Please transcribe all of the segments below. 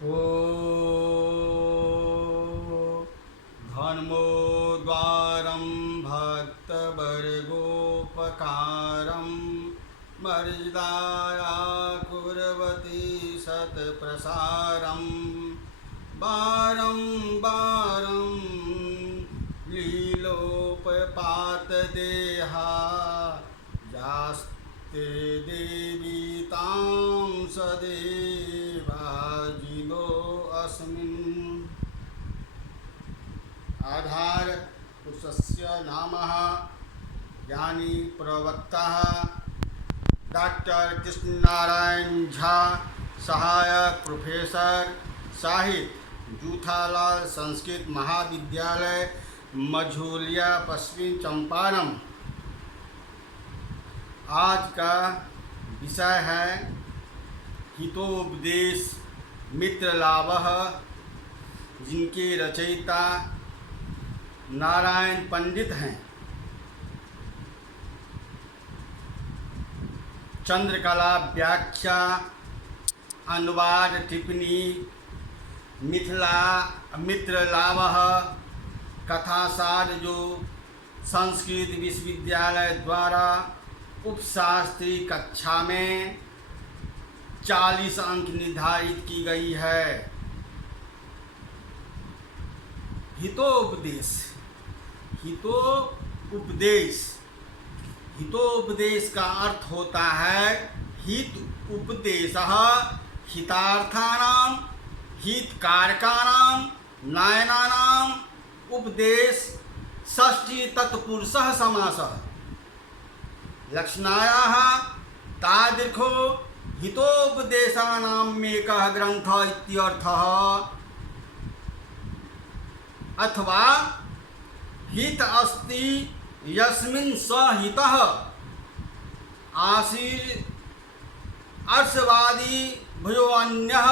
ओ धर्मोद्वारं भक्तवर्गोपकारं मर्यादया कुर्वती सत्प्रसारं बारं बारं लीलोपपातदेहा यास्ते देवी तां सदेवाजिनो अस्मिन् आधार पुरुषस्य नामः ज्ञानी प्रवक्ता डॉक्टर कृष्णनारायण झा, सहायक प्रोफेसर साहित्य, जूथालाल संस्कृत महाविद्यालय, मझौलिया, पश्चिम चंपारण। आज का विषय है हितोपदेश मित्रलाभः, जिनके रचयिता नारायण पंडित हैं। चंद्रकला व्याख्या, अनुवाद, टिप्पणी, मित्रलाभः कथासार, जो संस्कृत विश्वविद्यालय द्वारा उपशास्त्री कक्षा में 40 अंक निर्धारित की गई है। हितोपदेश, हितोपदेश का अर्थ होता है हित उपदेशः, हितार्थानां हितकारकाणां नयनानां उपदेश षष्ठी तत्पुरुषः समासः। लक्षणायाः तादृशो हितोपदेशानामेकः ग्रन्थः इत्यर्थः। अथवा हित अस्ति यस्मिन् स हितः आशीर्षवादी भयोऽन्यः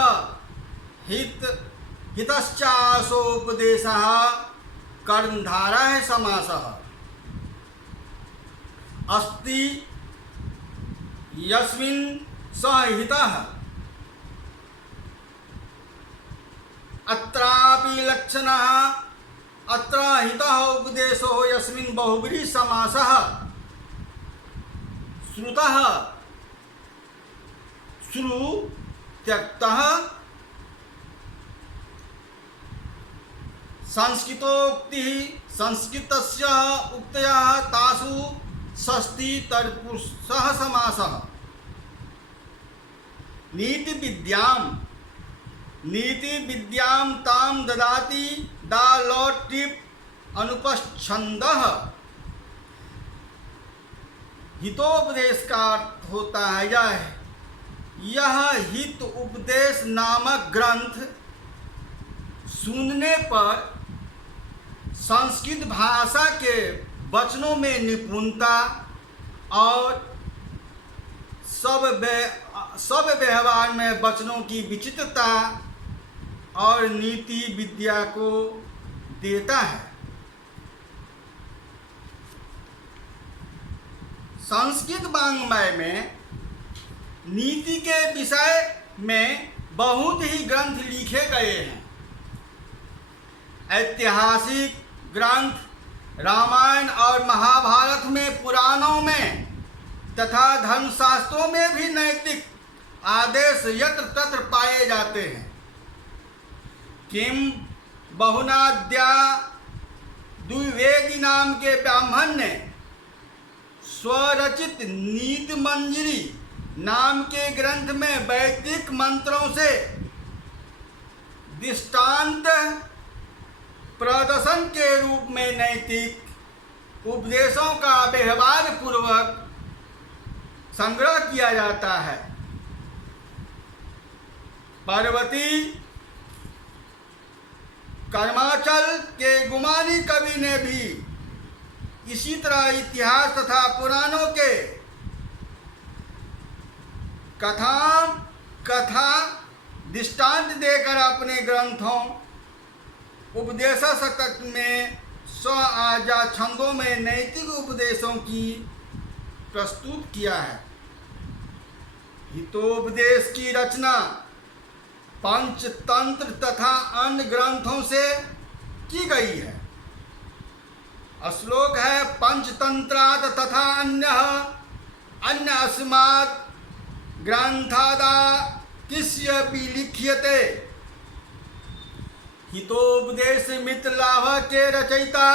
हितश्चासोपदेशः कर्णधारः समासः। अस्ति यस्मिन् स हितः, अत्रापि लक्षणः अत्र हितः उपदेशो यस्मिन् बहुव्रीहि समासः श्रुतः श्रु त्यक्तः संस्कृतोक्तिः संस्कृतस्य उक्तयः तासु षष्ठी तत्पुरुषः समासः। नीति विद्यां तां ददाति दा लौटिप अनुपच्छन्दः। हितोपदेश का अर्थ होता है यह हित उपदेश नामक ग्रंथ सुनने पर संस्कृत भाषा के वचनों में निपुणता और सब व्यवहार में वचनों की विचित्रता और नीति विद्या को देता है। संस्कृत वाङ्मय में नीति के विषय में बहुत ही ग्रंथ लिखे गए हैं। ऐतिहासिक ग्रंथ रामायण और महाभारत में, पुराणों में तथा धर्मशास्त्रों में भी नैतिक आदेश यत्र तत्र पाए जाते हैं। किम बहुनाद्या द्विवेदी नाम के ब्राह्मण ने स्वरचित नीति मंजरी नाम के ग्रंथ में वैदिक मंत्रों से दृष्टांत प्रदर्शन के रूप में नैतिक उपदेशों का व्यवहार पूर्वक संग्रह किया जाता है। पार्वती कर्माचल के गुमानी कवि ने भी इसी तरह इतिहास तथा पुराणों के कथा दृष्टांत देकर अपने ग्रंथों उपदेशशतक में आजा छंदों में नैतिक उपदेशों की प्रस्तुत किया है। हितोपदेश की रचना पंचतंत्र तथा अन्य ग्रंथों से की गई है। श्लोक है पंचतंत्रात् तथा अन्य अस्मात् ग्रंथादा किस्यपि लिख्यते। हितोपदेश मित्र लाभ के रचयिता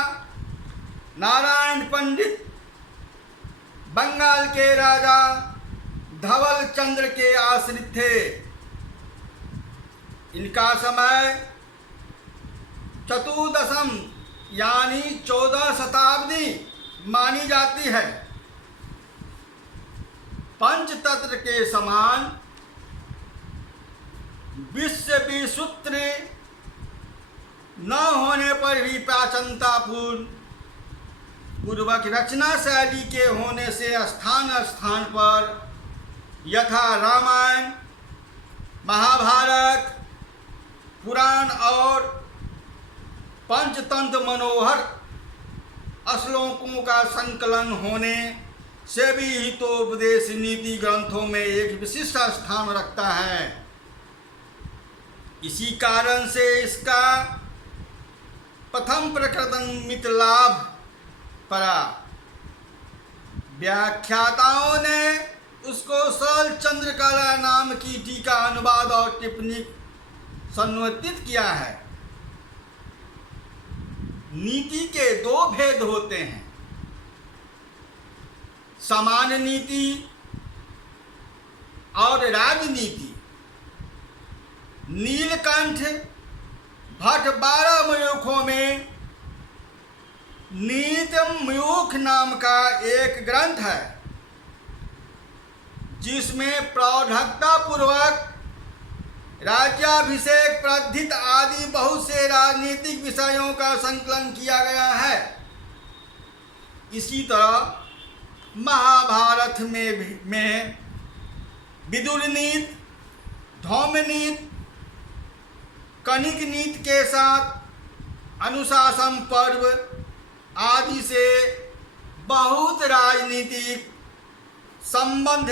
नारायण पंडित बंगाल के राजा धवल चंद्र के आश्रित थे। इनका समय चतुर्दशम यानी 14 शताब्दी मानी जाती है। पंचतंत्र के समान विश्व सूत्र न होने पर भी प्राचीनता पूर्वक रचना शैली के होने से स्थान स्थान पर यथा रामायण, महाभारत, पुराण और पंचतंत्र मनोहर श्लोकों का संकलन होने से भी हितोपदेश नीति ग्रंथों में एक विशिष्ट स्थान रखता है। इसी कारण से इसका प्रथम प्रकृतन मितलाभ पड़ा। व्याख्याताओं ने उसको सरल चंद्रकला नाम की टीका, अनुवाद और टिप्पणी संवर्धित किया है। नीति के दो भेद होते हैं, सामान्य नीति और राजनीति। नीलकंठ भट्ट 12 मयूखों में नीतिमयूख नाम का एक ग्रंथ है, जिसमें प्रौढ़ता पूर्वक राज्याभिषेक, प्रद्धित आदि बहुत से राजनीतिक विषयों का संकलन किया गया है। इसी तरह महाभारत में विदुर नीति, धौम्य नीति, कनिक नीति के साथ अनुशासन पर्व आदि से बहुत राजनीतिक संबंध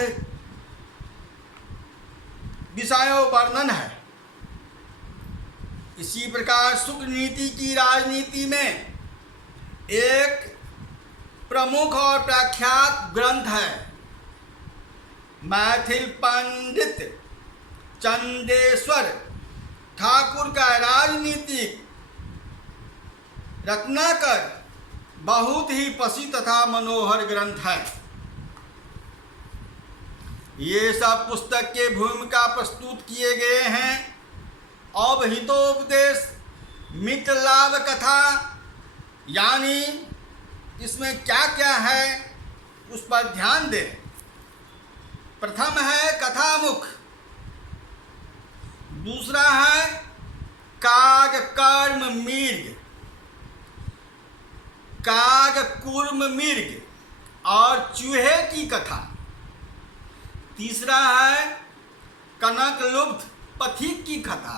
विषयों वर्णन है। इसी प्रकार शुक्ल नीति की राजनीति में एक प्रमुख और प्रख्यात ग्रंथ है। मैथिल पंडित चंदेश्वर ठाकुर का राजनीतिक रत्नाकर बहुत ही प्रसिद्ध तथा मनोहर ग्रंथ है। ये सब पुस्तक के भूमिका प्रस्तुत किए गए हैं। अब हितोपदेश मित्र लाभ कथा यानी इसमें क्या क्या है उस पर ध्यान दें। प्रथम है कथामुख, दूसरा है काग कर्म मृग, काग कूर्म मृग और चूहे की कथा, तीसरा है कनक लुब्ध पथिक की कथा,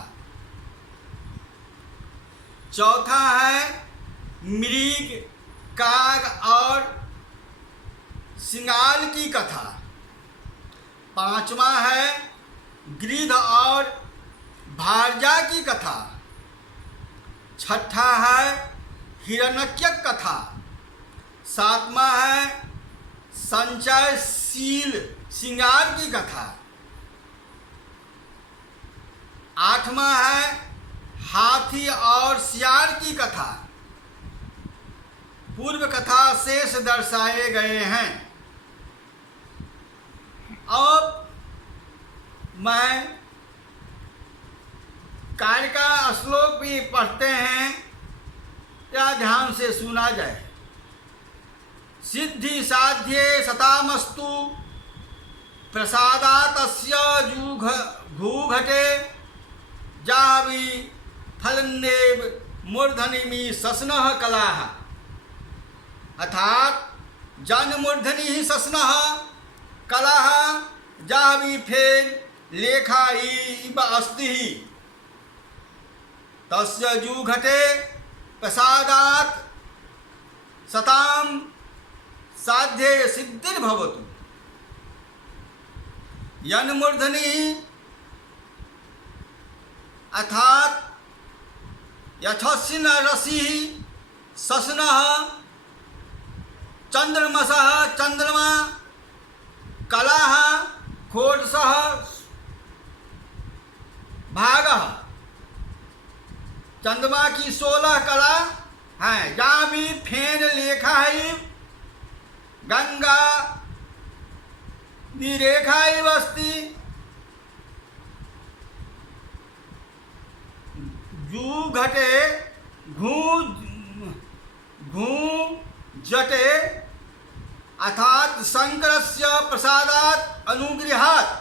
चौथा है मृग, काग और सिंगाल की कथा, पांचवा है गिद्ध और भारजा की कथा, छठा है हिरण्यक कथा, सातवां है संचयशील सिंगार की कथा, आठवां है हाथी और सियार की कथा। पूर्व कथा शेष दर्शाए गए हैं। अब मैं कार्य का श्लोक भी पढ़ते हैं, क्या ध्यान से सुना जाए। सिद्धि साध्ये सतामस्तु प्रसादातस्य भूघटे जावी फलन्नेव मूर्धनिमि सस्नः कलाः। अर्थात जन मूर्धनि ही सस्नः कलाः जावी फेन लेखा इव अस्ति। तस्य जूघटे प्रसादात् सताम साध्ये सिद्धिर्भवतु। यन्मूर्धनि अर्थात यथस्सिन रसिः ससनः चंद्रमसः चंद्रमा कलाः षोडशः भागः। चंद्रमा की 16 कला हैं। जहाँ भी फेन लेखा है गंगा रेखा अस्ति जू घटे घू जटे अर्थात शंकरस्य प्रसादात् अनुगृहात्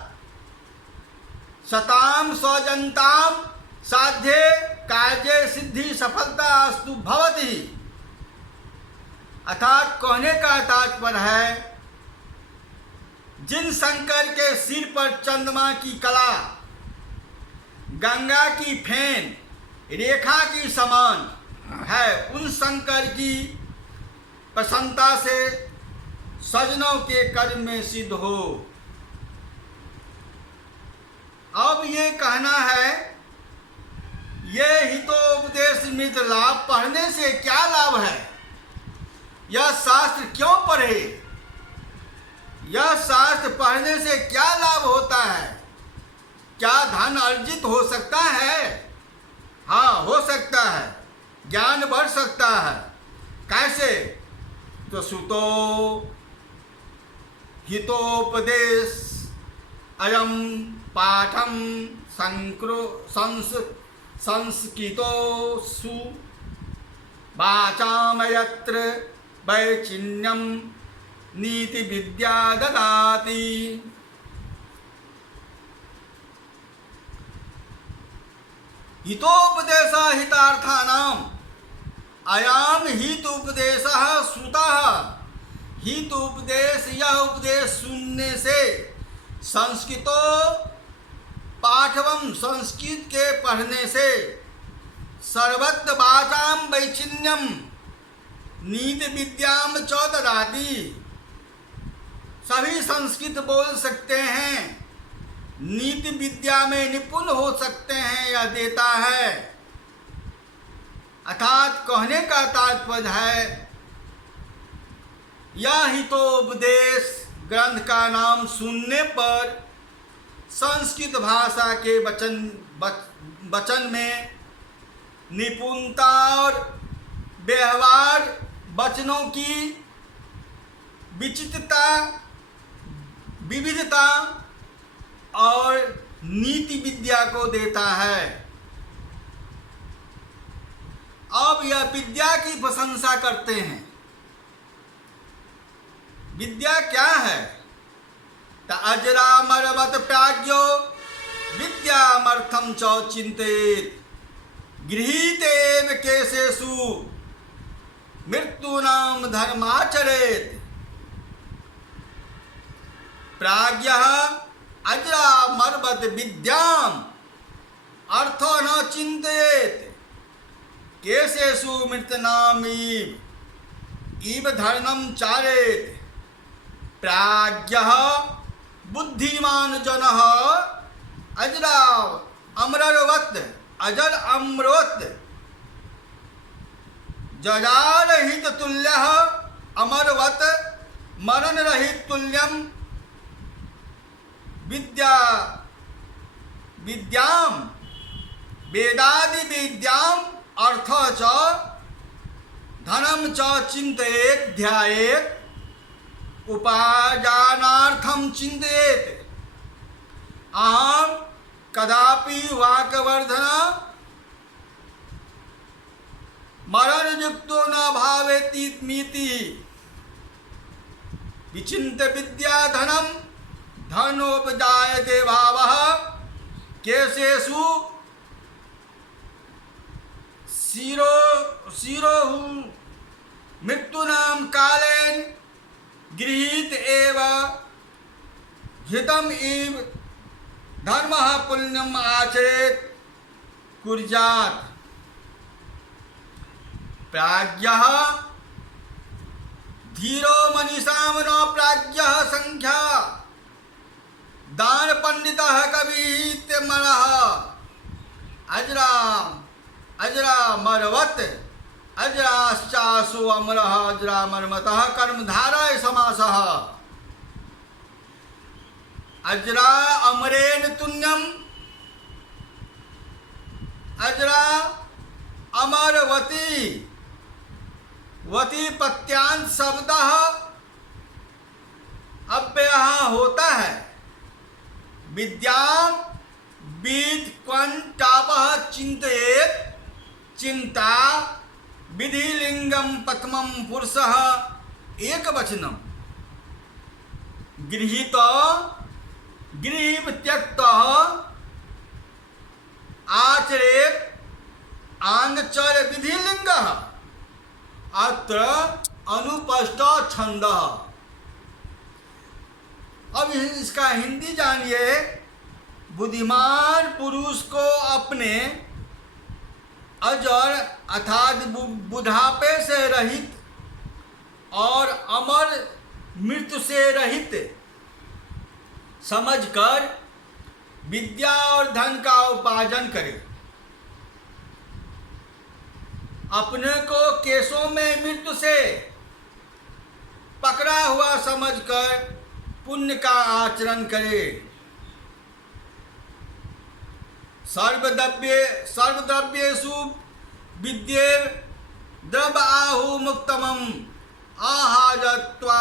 सताम स्वजनताम साध्ये कार्य सिद्धि सफलता अस्तु भवति। अर्थात कहने का तात्पर्य है जिन शंकर के सिर पर चंद्रमा की कला गंगा की फेन रेखा की समान है, उन शंकर की प्रसन्नता से सजनों के कर्म में सिद्ध हो। अब ये कहना है ये हितोपदेशमित लाभ पढ़ने से क्या लाभ है, यह शास्त्र क्यों पढ़े, यह शास्त्र पढ़ने से क्या लाभ होता है, क्या धन अर्जित हो सकता है? हाँ, हो सकता है, ज्ञान बढ़ सकता है। कैसे? तो सुतो हितोपदेश अयम पाठम संस्कृतोसु वाचामयत्र वैचिन्यम नीति विद्या ददाति। हितोपदेश हितार्थानाम अयम हित उपदेशः श्रुतः। हित उपदेश, यह उपदेश सुनने से संस्कृतो पाठवम, संस्कृत के पढ़ने से सर्वत्र वाचाम वैचिन्यम नीति विद्याम च ददाति। सभी संस्कृत बोल सकते हैं, नीति विद्या में निपुण हो सकते हैं, यह देता है। अर्थात कहने का तात्पर्य है यह हितोपदेश ग्रंथ का नाम सुनने पर संस्कृत भाषा के वचन में निपुणता और व्यवहार वचनों की विचित्रता, विविधता और नीति विद्या को देता है। अब यह विद्या की प्रशंसा करते हैं। विद्या क्या है? अजरामरवत प्राज्ञो विद्यामर्थम च चिंतेत गृहीतेव केशेषु मृत्युनाम धर्माचरेत। प्राज्ञः अजरामरवत विद्याम अर्थो न चिंतेत केशेषु मृत्युनाम इव धर्मं चारेत। प्राज्ञः बुद्धिमान जनः अजरा अमरवत अजर अमृत जजार हित तुल्यः अमरवत मरण रहित तुल्यम विद्याम वेदादि विद्याम अर्थ च धनम च चिंतयेत ध्यायेत उपादानार्थम चिंतयेत। अहम कदापि वाक्वर्धन मरण युक्तो न भावेतीति विचिन्त्य विद्या धनम धनोपजायते भावः केशेषु शिरोहु मृत्युनाम कालेन गृहीत एव हितम इव धर्मः पुण्यम आचरेत कुर्यात्। प्राज्ञः धीरो मनीषाम न प्राज्ञः संख्या दान पंडितः कविहित मनः अजरा अजरामरवत् अजराश्चासु अमरः अजरामरमतः कर्मधारय समासः। अजरा अमरेण तुल्यम् अजरा अमरवती वती प्रत्यांत शब्दः अव्ययः होता है। विद्यां विद क्वंटापः चिंतयेत् चिंता विधिलिंगम प्रथमं पुरुषः एकवचनम्। गृहीत गृहीव त्यक्तः आचरेत् आंगचर विधिलिंगः। अत्र अनुपष्ट छंदः। अब इसका हिंदी जानिए। बुद्धिमान पुरुष को अपने अजर अर्थात बुढ़ापे से रहित और अमर मृत्यु से रहित समझकर विद्या और धन का उपार्जन करे। अपने को केसों में मृत्यु से पकड़ा हुआ समझकर पुण्य का आचरण करे। सर्वद्रव्येषु विद्येव द्रव आहु मुक्तमम् आहाजत्वा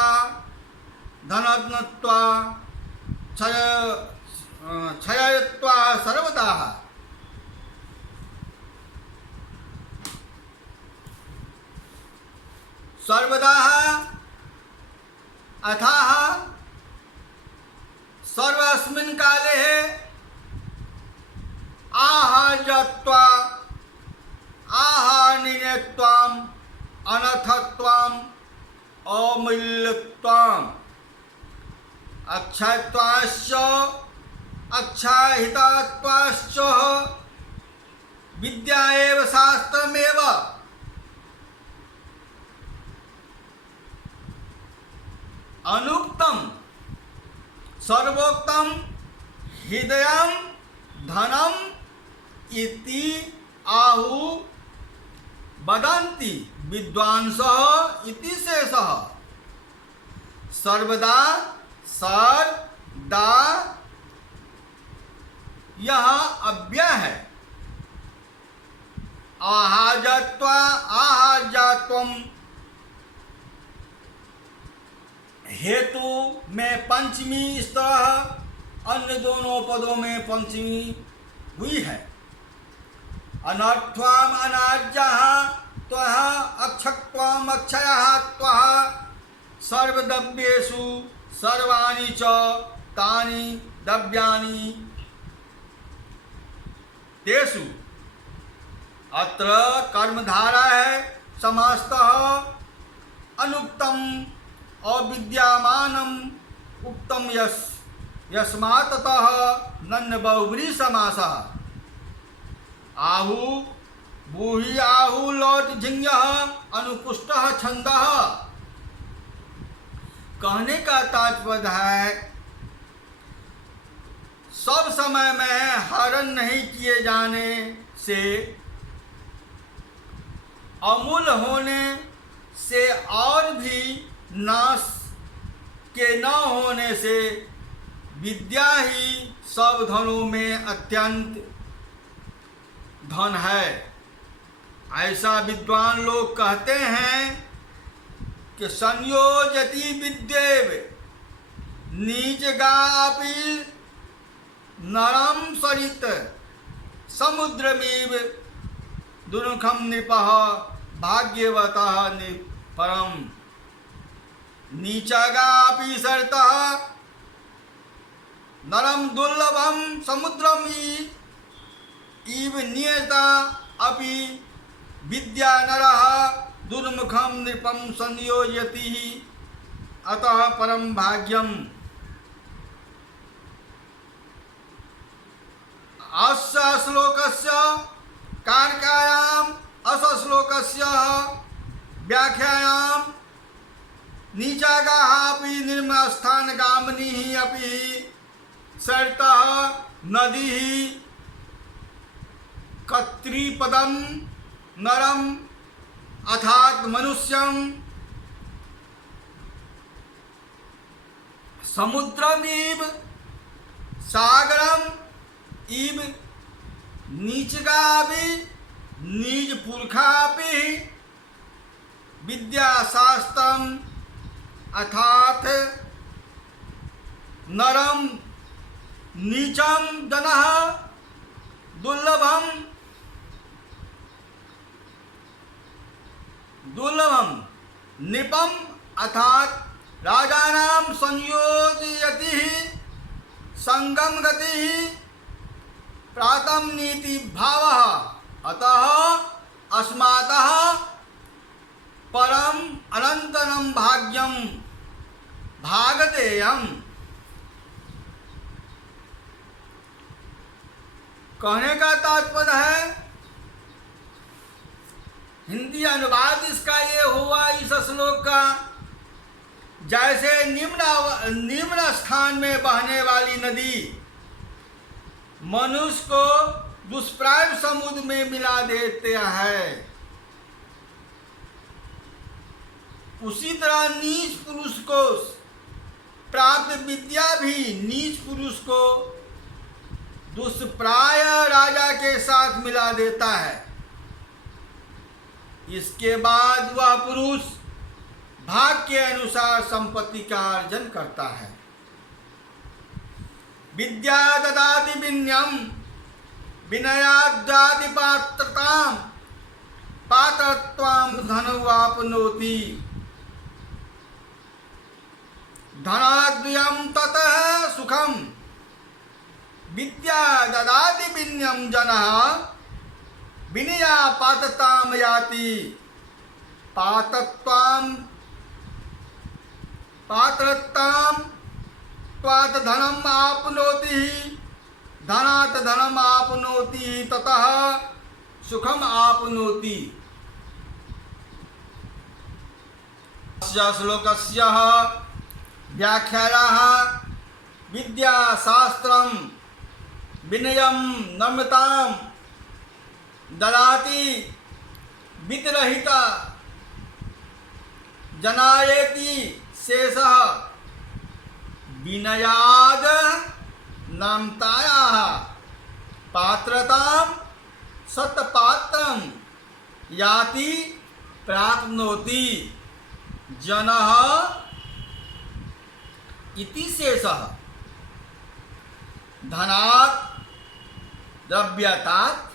धनत्वा क्षयत्वा सर्वदा। सर्वदा अथाह सर्वस्मिन् काले आहार्यत्वा आहार्नियत्वाम् अनर्थत्वाम् अमूल्यत्वाम् अक्षयत्वाश्च अक्षयहितत्वाश्च विद्या एव शास्त्रमेव। अनुक्तम सर्वोक्तम हृदयं धनम इति आहु वदन्ति विद्वांसः इति शेषः। सर्वदा सर्वदा यह अव्यय है। आहाजत्वा आहाजात्वम हेतु में पंचमी इस तरह अन्य दोनों पदों में पंचमी हुई है। अनर्थ्वाम अनाज्यः त्वः अक्षक्त्वाम अक्षयः त्वः सर्वद्रव्येषु सर्वाणि च तानि द्रव्याणि तेषु। अत्र कर्मधारा है समासतः अनुक्तम अविद्यमानम उक्तम यस्मात्तः नन्न बहुब्री समासः। आहु बूहि आहु लौट झिंगः अनुपुष्टः छंदः। कहने का तात्पर्य है सब समय में हरण नहीं किए जाने से अमूल होने से और भी नाश के न होने से विद्या ही सब धनों में अत्यंत धन है। ऐसा विद्वान लोग कहते हैं कि संयोजति विद्येव नीचगापि नरम सरित समुद्रमेव दुर्मुखम नृपः भाग्यवतः परम। नीचगापि सरितः नरम दुर्लभम समुद्रम इव नियता अपि विद्या नरः दुर्मुखम नृपम संयोजति अतः परम भाग्यम। अस्य श्लोकस्य कारकायाम् अस्य श्लोकस्य व्याख्यायां नीचागाः अपि निर्मलस्थानगामिनीः अपि सरितः नदीः कत्रिपदम नरम अर्थात मनुष्यम समुद्रमिव सागरम इव नीचगापि निज पुरखापि विद्याशास्त्रम अर्थात नरम नीचम जनः दुर्लभम निपम अर्थात राजानां संयोजयति संगम गति प्रातम नीति भावः अतः अस्मातः परम अनंतरम भाग्यम भागदेयम। कहने का तात्पर्य है, हिंदी अनुवाद इसका ये हुआ इस श्लोक का, जैसे निम्न स्थान में बहने वाली नदी मनुष्य को दुष्प्राप्य समुद्र में मिला देते हैं, उसी तरह नीच पुरुष को प्राप्त विद्या भी नीच पुरुष को दुष्प्राय राजा के साथ मिला देता है। इसके बाद वह पुरुष भाग के अनुसार संपत्ति का अर्जन करता है। विद्या ददाति विनयम विनयाद्दाति पात्रताम पात्रत्वाम धनवाप्नोति धनाद्वयम ततः सुखम। विद्या ददाति विनयम जनः विनया पात्रताम याति पात्रत्वाम त्वात् धनम आपनोति धनात् धनम आपनोति ततः सुखम आपनोति। अस्य श्लोकस्य व्याख्यायाः विद्याशास्त्रं विनयं नम्रतां ददाति वित्तरहिता जनायति शेषः विनयाद नम्रतायाः पात्रतां सत्पात्रं याति प्राप्नोति जनः इति शेषः। धनात् द्रव्यतात्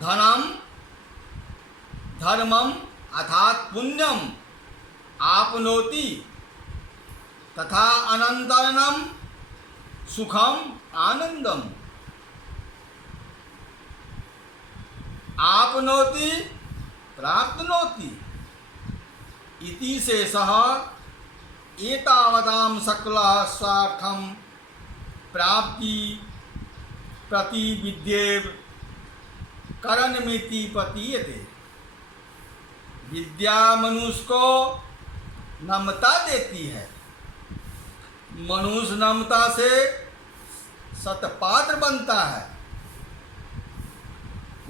धनम धर्मम अर्थात पुण्यम आपनोति तथा अनंतरम सुखम आनंदम आपनोति प्राप्नोति इति शेषः। एतावतां सकलः स्वार्थं प्राप्ति प्रतिविद्येव करणमिति प्रतीयते। विद्या मनुष्य को नम्रता देती है, मनुष्य नम्रता से सत्पात्र बनता है,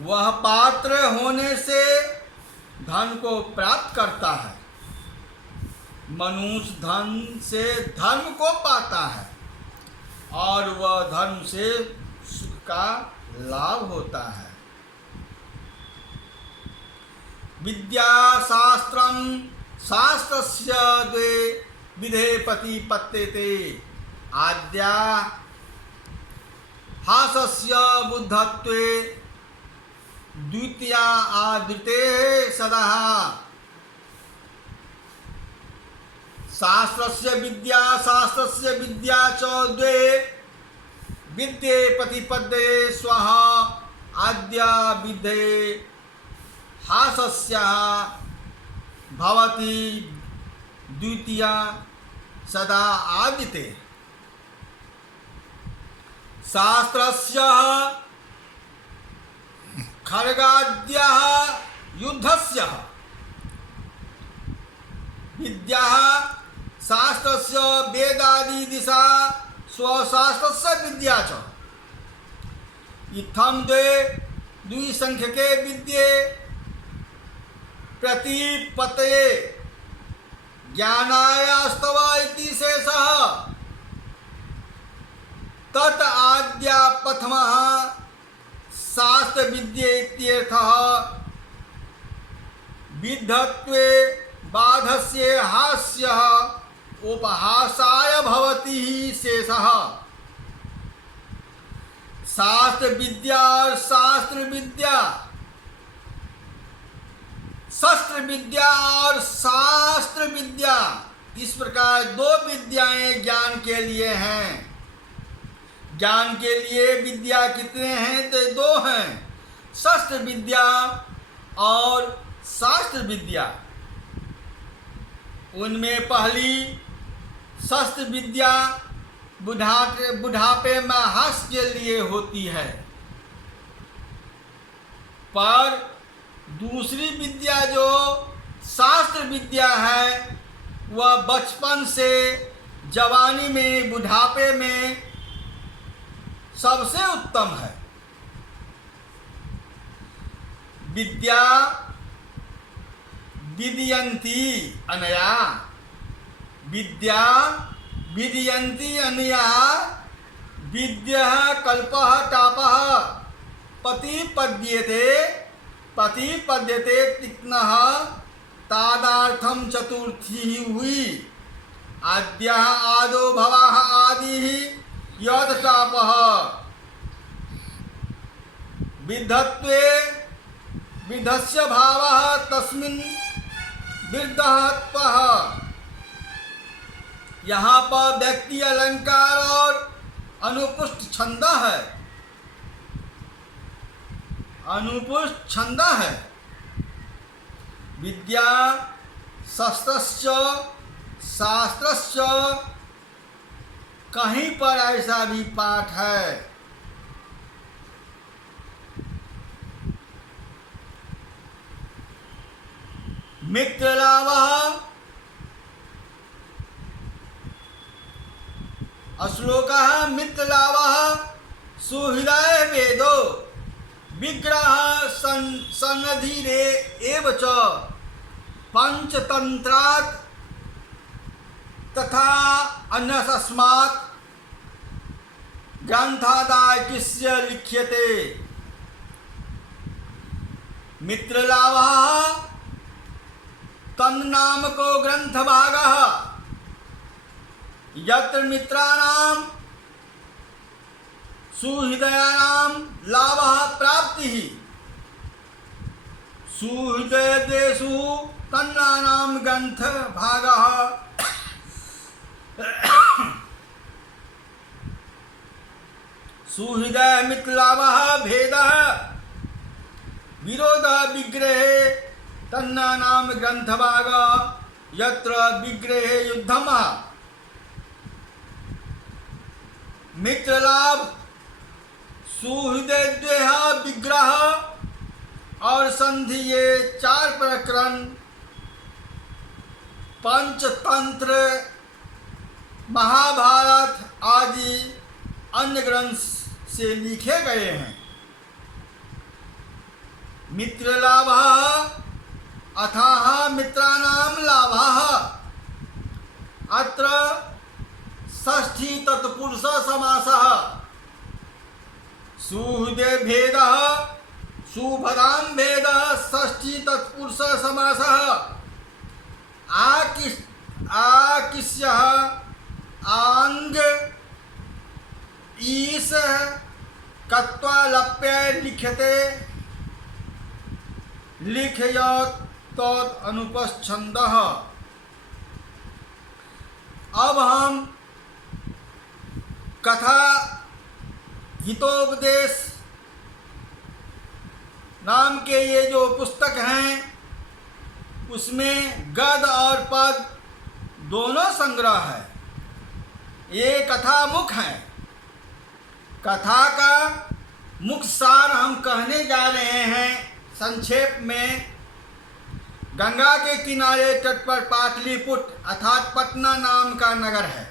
वह पात्र होने से धन को प्राप्त करता है, मनुष्य धन से धर्म को पाता है और वह धर्म से सुख का लाभ होता है। विद्याशास्त्रं शास्त्रस्य द्वे विधे प्रतिपत्तेते आद्या हासस्य बुद्धत्वे द्वितीया आदृते सदा। शास्त्रस्य विद्या च द्वे विद्ये प्रतिपद्ये स्वः आद्या विद्धे हासस्यः भवति द्वितीया सदा आदिते। शास्त्रस्य खड्गाद्यः युद्धस्य विद्या शास्त्रस्य वेदादि दिशा स्वशास्त्रस्य विद्या च इत्थं द्वे द्विसंख्यके विद्ये प्रतिपतये ज्ञानायास्तव इति शेषः तत् आद्या प्रथमः शास्त्र विद्ये इत्यर्थः विद्धत्वे बाधस्य हास्यः उपहासाय भवति ही शेषः। शास्त्र विद्या और शास्त्र विद्या, शस्त्र विद्या और शास्त्र विद्या, इस प्रकार दो विद्याएं ज्ञान के लिए हैं। ज्ञान के लिए विद्या कितने हैं? तो दो हैं, शस्त्र विद्या और शास्त्र विद्या। उनमें पहली शस्त्र विद्या बुढ़ापे में हास्य के लिए होती है, पर दूसरी विद्या जो शास्त्र विद्या है वह बचपन से जवानी में बुढ़ापे में सबसे उत्तम है। विद्या विद्यन्ति अनया, विद्या विद्यन्ति अनया विद्यः कल्पः तापः प्रतिपद्यते तीक्ष्णः तादार्थम चतुर्थी हुई। आद्यः आदो भवः आदिः यत् तापः विद्धत्वे विद्धस्य भावः तस्मिन् विद्धत्वः। यहाँ पर व्यक्ति अलंकार और अनुपुष्ट छंद है, अनुपुष्ट छंद है। विद्या शस्त्रस्य शास्त्रस्य, कहीं पर ऐसा भी पाठ है। मित्रलाभः श्लोकः मित्रलाभः सुहृदय वेदो विग्रह सन्निधिरे एव च पंचतंत्रात् तथा अन्यस्मात् ग्रंथादाय किस्य लिख्यते। मित्रलाभः तन्नामको ग्रंथ भागः यत्र मित्राणां सुहृदयानां लाभः प्राप्तिः। सुहृदयेषु तन्नानां ग्रंथ भागः सुहृदय मित्रलाभः भेदः विरोधः विग्रहे तन्नानां ग्रंथ भागः यत्र विग्रहे युद्धमः। मित्रलाभ सुहृदय विग्रह और संधि, ये चार प्रकरण पंचतंत्र महाभारत आदि अन्य ग्रंथ से लिखे गए हैं। मित्रलाभः अथाह मित्राणां लाभः अत्र षष्ठी तत्पुरुष समासः। सुहृदय भेदः सुभदां भेदः षष्ठी तत्पुरुष समासः। आकिस्यः आंग ईश कत्वा लप्य लिख्यते लिखयत् तत् अनुपच्छन्दः। अब हम कथा हितोपदेश नाम के ये जो पुस्तक हैं उसमें गद और पद दोनों संग्रह है। ये कथा मुख है। कथा का मुख्य सार हम कहने जा रहे हैं संक्षेप में। गंगा के किनारे तट पर पाटलिपुत्र अर्थात पटना नाम का नगर है।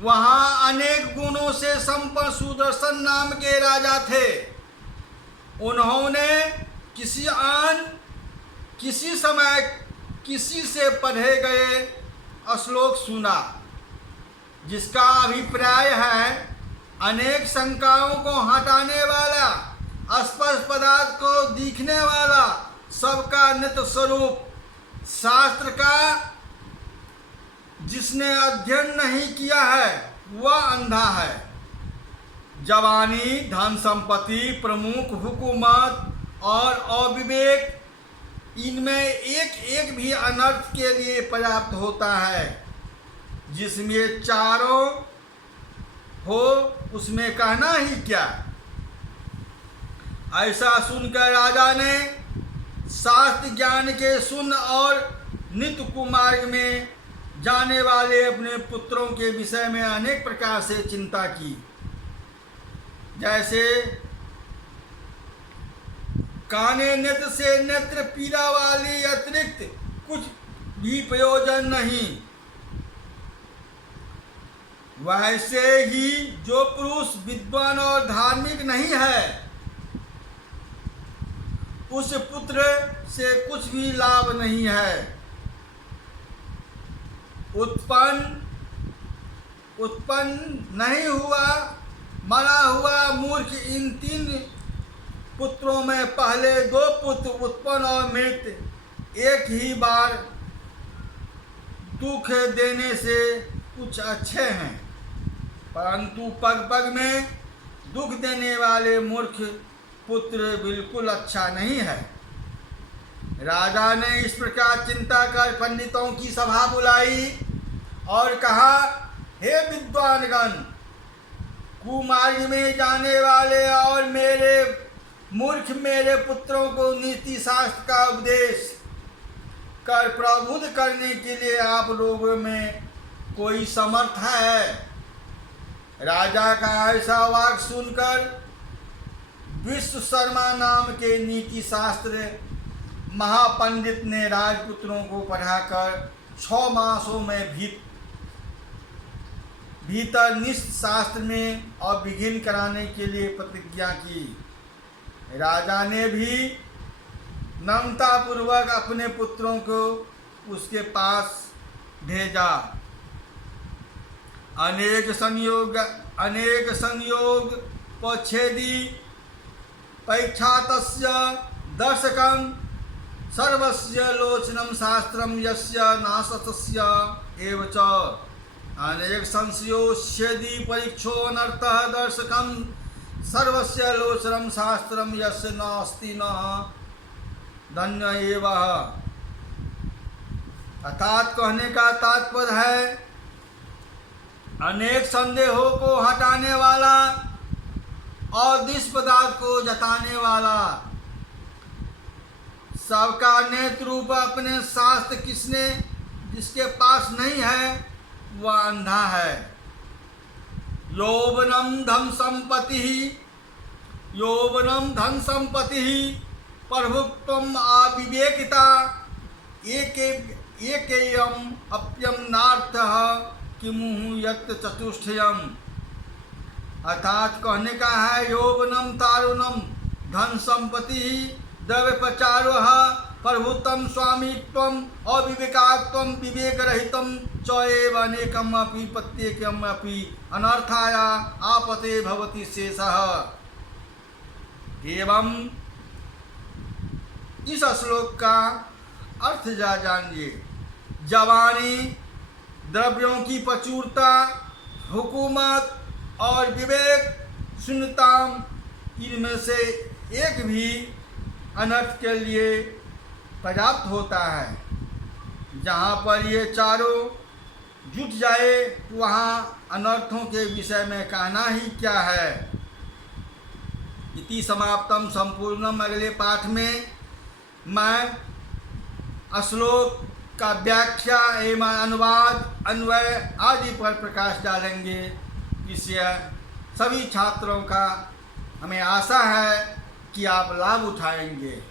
वहाँ अनेक गुणों से संपन्न सुदर्शन नाम के राजा थे। उन्होंने किसी समय किसी से पढ़े गए श्लोक सुना, जिसका अभिप्राय है अनेक शंकाओं को हटाने वाला, स्पर्श पदार्थ को दिखने वाला, सबका नित्य स्वरूप शास्त्र का जिसने अध्ययन नहीं किया है वह अंधा है। जवानी, धन संपत्ति, प्रमुख, हुकूमत और अविवेक, इनमें एक एक भी अनर्थ के लिए पर्याप्त होता है। जिसमें चारों हो उसमें कहना ही क्या। ऐसा सुनकर राजा ने शास्त्र ज्ञान के शून्य और नित्य कुमार्ग में जाने वाले अपने पुत्रों के विषय में अनेक प्रकार से चिंता की। जैसे काने नेत्र से नेत्र पीड़ा वाली अतिरिक्त कुछ भी प्रयोजन नहीं, वैसे ही जो पुरुष विद्वान और धार्मिक नहीं है उस पुत्र से कुछ भी लाभ नहीं है। उत्पन्न नहीं हुआ, मरा हुआ मूर्ख, इन 3 पुत्रों में पहले 2 पुत्र उत्पन्न और मृत एक ही बार दुख देने से कुछ अच्छे हैं, परंतु पग पग में दुख देने वाले मूर्ख पुत्र बिल्कुल अच्छा नहीं है। राजा ने इस प्रकार चिंता कर पंडितों की सभा बुलाई और कहा, हे विद्वानगण, कुमार्ग में जाने वाले और मूर्ख मेरे पुत्रों को नीति शास्त्र का उपदेश कर प्रबुद्ध करने के लिए आप लोगों में कोई समर्थ है। राजा का ऐसा वाक्य सुनकर विश्व शर्मा नाम के नीति शास्त्र महापंडित ने राजपुत्रों को पढ़ाकर 6 मासों में भीतर निष्ठ शास्त्र में अभिज्ञ कराने के लिए प्रतिज्ञा की। राजा ने भी नम्रतापूर्वक अपने पुत्रों को उसके पास भेजा। अनेक संयोग पच्छेदी पैक्षातस्य दर्शकं सर्वस्य लोचनं शास्त्रं यस्य नासतस्य एव च अनेक संशयोष्यदि परीक्षो अनर्थः दर्शकं सर्वस्य लोचनं शास्त्रं यस्य नास्ति न धन्य एव। अर्थात कहने का तात्पर्य है, अनेक संदेहों को हटाने वाला और दृश्य पदार्थ को जताने वाला, सबका नेत्र रूप अपने शास्त्र जिसके पास नहीं है वह अंधा है। यौवनम धन संपत्ति प्रभुत्वम अविवेकिता एकेयम अप्यम नार्थः किमुहु यत् चतुष्टयम्। अर्थात कहने का है, यौवनम तारुणम धन संपत्ति द्रव्य प्रचारो प्रभुत्वम स्वामित्वम अविवेकात्वम विवेकरहितम च एव अनेकम अपि प्रत्येकम अपि अनर्थाय आपते भवति शेषः। एवं इस श्लोक का अर्थ जानिए। जवानी, द्रव्यों की प्रचुरता, हुकूमत और विवेक शून्यता, इनमें से एक भी अनर्थ के लिए पर्याप्त होता है। जहाँ पर ये चारों जुट जाए वहाँ अनर्थों के विषय में कहना ही क्या है। इति समाप्तम संपूर्णम। अगले पाठ में मैं श्लोक का व्याख्या एवं अनुवाद, अन्वय आदि पर प्रकाश डालेंगे। इससे सभी छात्रों का हमें आशा है कि आप लाभ उठाएंगे।